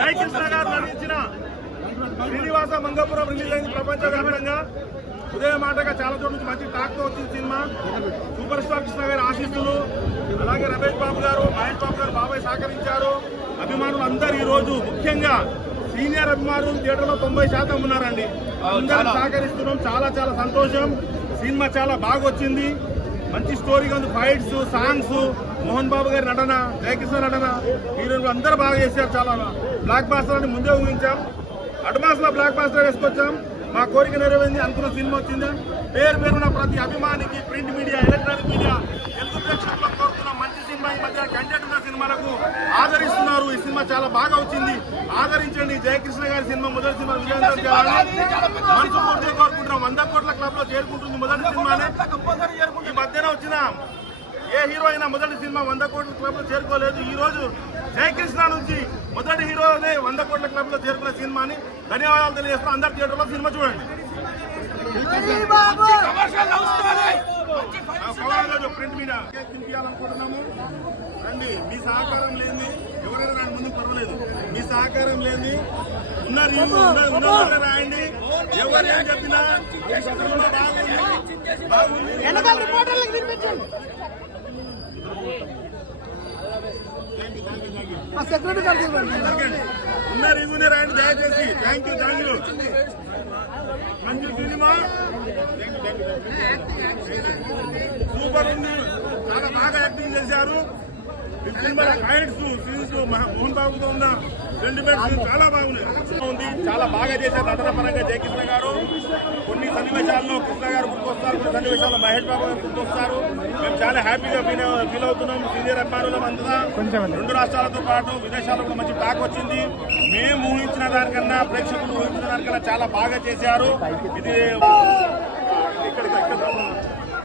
జయకృష్ణ గారు నటించిన శ్రీనివాస మంగపురం రిలీజ్ అయింది ప్రపంచవ్యాప్తంగా. ఉదయం మాటగా చాలా చోట్ల నుంచి మంచి టాక్ తో వచ్చింది సినిమా. సూపర్ స్టార్ కృష్ణ గారి ఆశీస్సులు, అలాగే రమేష్ బాబు గారు, మహేష్ బాబు గారు బాబాయ్ సహకరించారు. అభిమానులు అందరూ ఈ రోజు ముఖ్యంగా సీనియర్ అభిమానులు థియేటర్లో 90% ఉన్నారండి. అందరూ సహకరిస్తున్నాం. చాలా చాలా సంతోషం. సినిమా చాలా బాగా వచ్చింది. మంచి స్టోరీగా ఉంది. ఫైట్స్, సాంగ్స్, మోహన్ బాబు గారి నటన, జయకృష్ణ నటన, హీరోలు అందరూ బాగా చేశారు. చాలా బ్లాక్ బాస్టర్ అని ముందే ఊహించాం. అడ్వాన్స్ లో బ్లాక్ బాస్టర్ వేసుకొచ్చాం. మా కోరిక నెరవేరింది. అనుకున్న సినిమా వచ్చింది. పేరు పేరున ప్రతి అభిమానికి, print media, electronic media, Telugu ప్రేక్షకులకు కోరుతున్నాం. మంచి సినిమా, ఈ మధ్య కంటెంట్ ఉన్న సినిమాలకు ఆదరిస్తున్నారు. ఈ సినిమా చాలా బాగా వచ్చింది. ఆదరించండి. జయకృష్ణ గారి సినిమా మొదటి సినిమా విజయవంతం చేయాలని మనస్ఫూర్తిగా కోరుకుంటున్నాం. 100 కోట్ల క్లబ్ లో చేరుకుంటుంది మొదటి సినిమానే. ఈ మధ్యన వచ్చిన ఏ హీరో అయినా మొదటి సినిమా 100 కోట్ల క్లబ్ లో చేరుకోలేదు. ఈ రోజు జయకృష్ణ నుంచి మొదటి హీరోనే 100 కోట్ల క్లబ్ లో చేరుకున్న సినిమాని ధన్యవాదాలు తెలియజేస్తున్నాం. అందరు థియేటర్లో సినిమా చూడండి. ప్రింట్ మీడియా తినిపించాలనుకుంటున్నాము. రండి. మీ సహకారం లేని ఎవరైనా రాని ముందు పర్వాలేదు. మీ సహకారం లేని ఉన్న రాయండి. ఎవరు ఏం చెప్పినా ఉన్న రివ్యూనే రాయండి దయచేసి. Thank you. మంచి సినిమా, సూపర్ ఉంది. చాలా బాగా యాక్టింగ్ చేశారు. ఈ సినిమా ఫైట్స్, సీన్స్, మోహన్ బాబుతో ఉన్న సెంటిమెంట్స్ చాలా బాగున్నాయి. చాలా బాగా చేశారు నటన పరంగా జయకృష్ణ గారు. కొన్ని సన్నివేశాల్లో కృష్ణ గారు గుర్తొస్తారు, కొన్ని సన్నివేశాల్లో మహేష్ బాబు గారు గుర్తొస్తారు. మేము చాలా హ్యాపీగా ఫీల్ అవుతున్నాం. సీనియర్ అభిమానులం అంతా 2 రాష్ట్రాలతో పాటు విదేశాల్లో కూడా మంచి టాక్ వచ్చింది. మేము ఊహించిన దానికన్నా, ప్రేక్షకులు ఊహించిన దానికన్నా చాలా బాగా చేశారు. ఇది